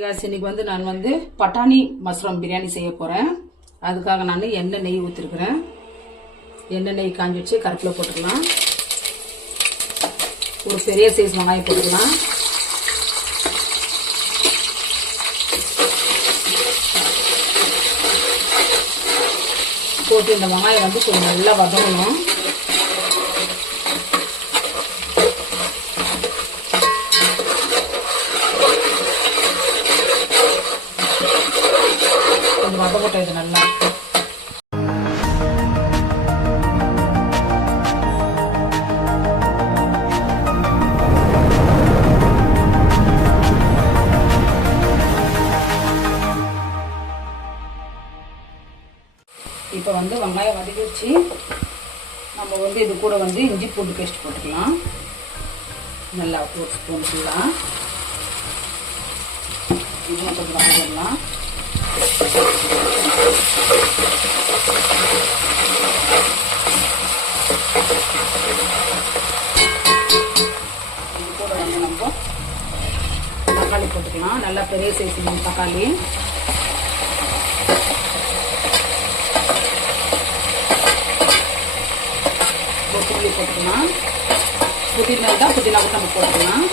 இன்னைக்கு வந்து நான் வந்து பட்டாணி மஷ்ரூம் பிரியாணி செய்ய போகிறேன். அதுக்காக நான் எண்ணெய் நெய் ஊற்றிருக்கிறேன். எண்ணெய் நெய் காஞ்சி வச்சு கருப்பில் போட்டுக்கலாம். ஒரு பெரிய சைஸ் வெங்காயம் போட்டுக்கலாம். போட்டு இந்த வெங்காயம் வந்து கொஞ்சம் நல்லா வதங்கணும். கொஞ்சம் வதங்கட்டும் இது நல்லா. இப்போ வந்து வெங்காயம் வதக்கிடுச்சு. நம்ம வந்து இது கூட வந்து இஞ்சி பூண்டு பேஸ்ட் போட்டுக்கலாம். நல்லா ஒரு ஸ்பூன் ஃபுல்லாக இது கொஞ்சம் வதக்கிடலாம். இது கூட வந்து நம்ம தக்காளி போட்டுக்கலாம். நல்லா பெரிய சைஸ் தக்காளி. கொத்தமல்லி போட்டுக்கலாம். புதினா தான் புதினா கூட நம்ம போட்டுக்கலாம்.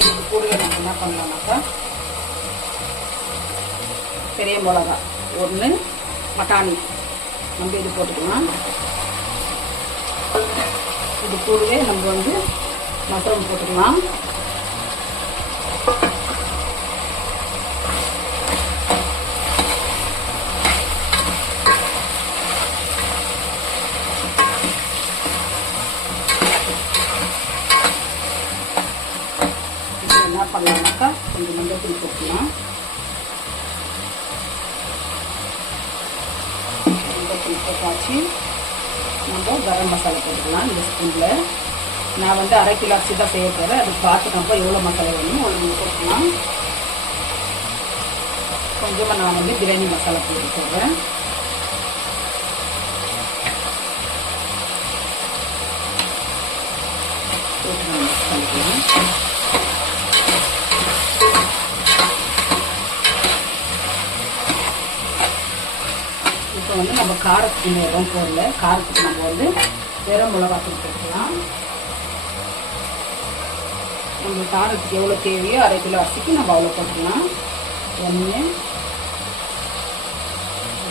இது கூட நம்ம என்ன பண்ணலாம்னாக்கா பெரிய மிளகா ஒன்று, பட்டாணி நம்ம இது போட்டுக்கலாம். இது கூடவே நம்ம வந்து மஷ்ரூம் போட்டுக்கலாம். என்ன பண்ணலாம்னாக்கா கொஞ்சம் மஞ்சள் தூள் போட்டுக்கலாம். மஞ்சள் தூள் போட்டாச்சு. நம்ம கரம் மசாலா போட்டுக்கலாம். இந்த ஸ்பூனில் நான் வந்து 1/2 கிலோ அரிசி தான் செய்ய போகிறேன். அதுக்கு பார்த்து நம்ம எவ்வளோ மசாலா வேணுமோ அவ்வளோ போட்டுக்கலாம். கொஞ்சமாக நான் வந்து பிரியாணி மசாலா போட்டு போடுறேன். இப்போ வந்து நம்ம காரத்துக்கு எதுவும் போடல. காரத்துக்கு நம்ம வந்து வெறும் மிளகாத்தூள் போட்டுக்கலாம். நம்ம காரத்துக்கு எவ்வளோ தேவையோ 1/2 கிலோ அரிசிக்கு நம்ம அவ்வளோ போட்டுக்கலாம். 1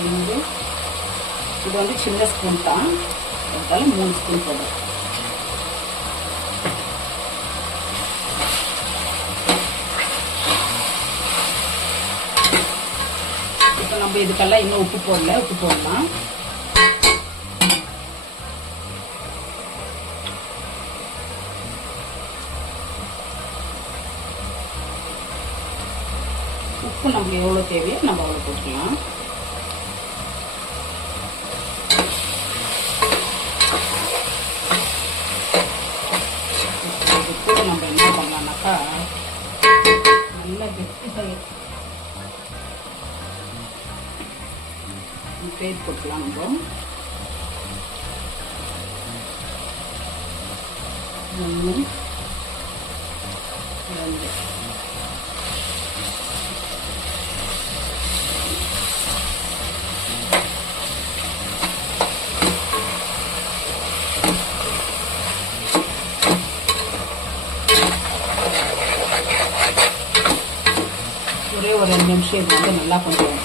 2 இது வந்து சின்ன ஸ்பூன் தான், அதனால 3 ஸ்பூன் போடுறோம். இப்போ நம்ம இதுக்கெல்லாம் இன்னும் உப்பு போடல. உப்பு போடலாம். உப்பு நம்மளுக்கு எவ்வளோ தேவையோ நம்ம அவ்வளோ போட்டுக்கலாம். இது கூட நம்ம என்ன பண்ணலாம்னாக்கா நல்லா கெட்டி பேர் போட்டுக்கலாம். நம்ம 1 2 ஒரே ஒரு 2 நிமிஷம் இது வந்து நல்லா கொஞ்சம்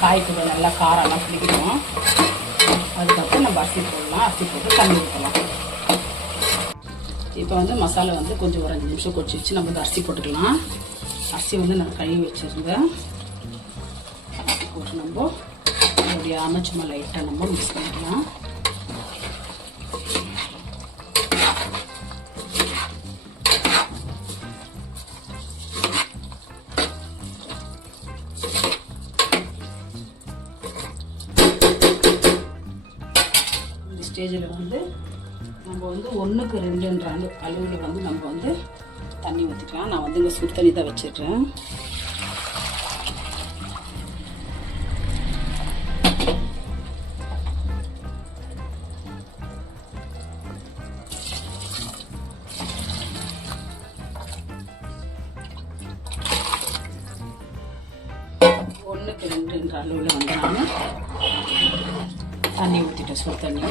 காய்க்குள்ள நல்லா காரெல்லாம் பிடிக்கணும். அதுக்கப்புறம் நம்ம அரிசி போடலாம். அரிசி போட்டு தண்ணி ஊற்றலாம். இப்போ வந்து மசாலா வந்து கொஞ்சம் ஒரு 5 நிமிஷம் கொதிச்சு நம்ம வந்து அரிசி போட்டுக்கலாம். அரிசி வந்து நான் கழுவி வச்சுருந்தேன். அரிசி போட்டு நம்ம அப்படியே அமைச்சுமா லைட்டாக நம்ம மிக்ஸ் பண்ணிக்கலாம். ஸ்டேஜில் வந்து நம்ம வந்து 1க்கு 2ன்ற அளவில் வந்து நம்ம வந்து தண்ணி ஊற்றிக்கலாம். நான் வந்து இங்கே சுடு தண்ணி தான் வச்சிடுறேன். நான் தண்ணி ஊற்றிட்டேன், சுடு தண்ணி.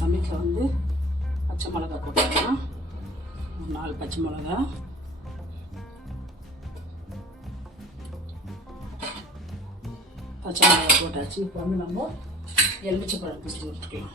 சமயத்தில் வந்து பச்சை மிளகா போட்டுக்கலாம். 4 பச்சை மிளகா, போட்டாச்சு. இப்போ வந்து நம்ம எலுமிச்சை பழம் பிடிச்சி விட்டுக்கலாம்.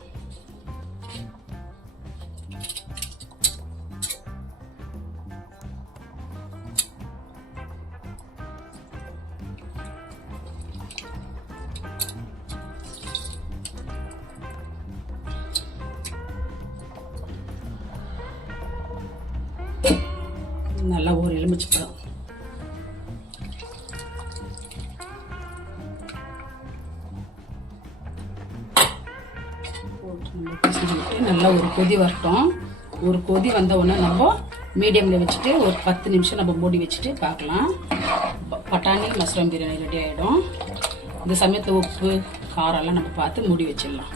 நல்லா ஒரு எலுமிச்சை பழம் நல்லா ஒரு கொதி வரட்டும். ஒரு கொதி வந்த உடனே நம்ம மீடியமில் வச்சுட்டு ஒரு 10 நிமிஷம் நம்ம மூடி வச்சுட்டு பார்க்கலாம். பட்டாணி மஷ்ரூம் பிரியாணி ரெடி ஆகிடும். இந்த சமயத்தில் உப்பு காரம்லாம் நம்ம பார்த்து மூடி வச்சிடலாம்.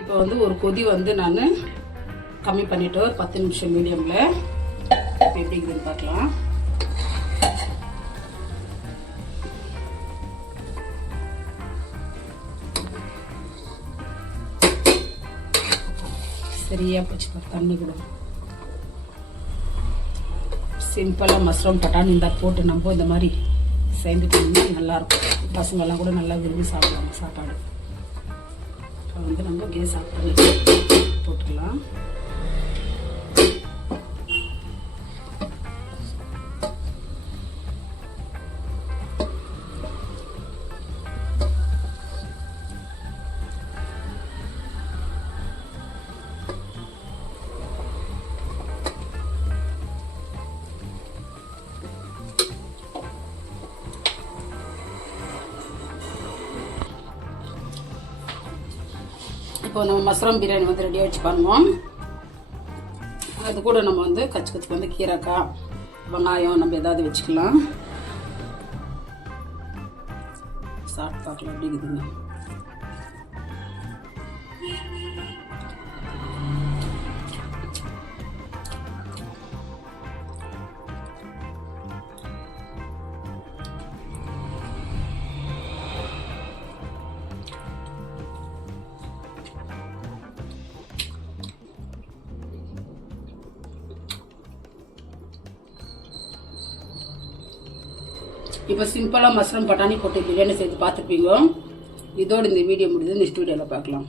இப்போ வந்து ஒரு கொதி வந்து நான் கம்மி பண்ணிவிட்டு ஒரு 10 நிமிஷம் மீடியமில். இப்போ எப்படி இருக்குதுன்னு பார்க்கலாம். சரியா போச்சு. தண்ணி கூட சிம்பிளாக மஷ்ரூம் பட்டாணி இந்த போட்டு நம்ம இந்த மாதிரி செஞ்சுட்டோம்னா நல்லாயிருக்கும். பசங்கள்லாம் கூட நல்லா விரும்பி சாப்பிடுவாங்க சாப்பாடு. இப்போ வந்து நம்ம கேஸ் ஆஃப் பண்ணி போட்டுக்கலாம். இப்போ நம்ம மஷ்ரூம் பிரியாணி வந்து ரெடி ஆகிடுச்சு பாருங்க. அது கூட நம்ம வந்து கச்சுக்கு வந்து கீரைக்காய், வெங்காயம் நம்ம ஏதாவது வச்சுக்கலாம். சாப்பிட்டு பார்க்கலாம் எப்படி இருக்குதுங்க. இப்போ சிம்பிளாக மஷ்ரூம் பட்டாணி போட்டு பிரியாணி செய்து பார்த்துருப்பீங்க. இதோடு இந்த வீடியோ முடியுது. நெக்ஸ்ட் வீடியோவில் பார்க்கலாம்.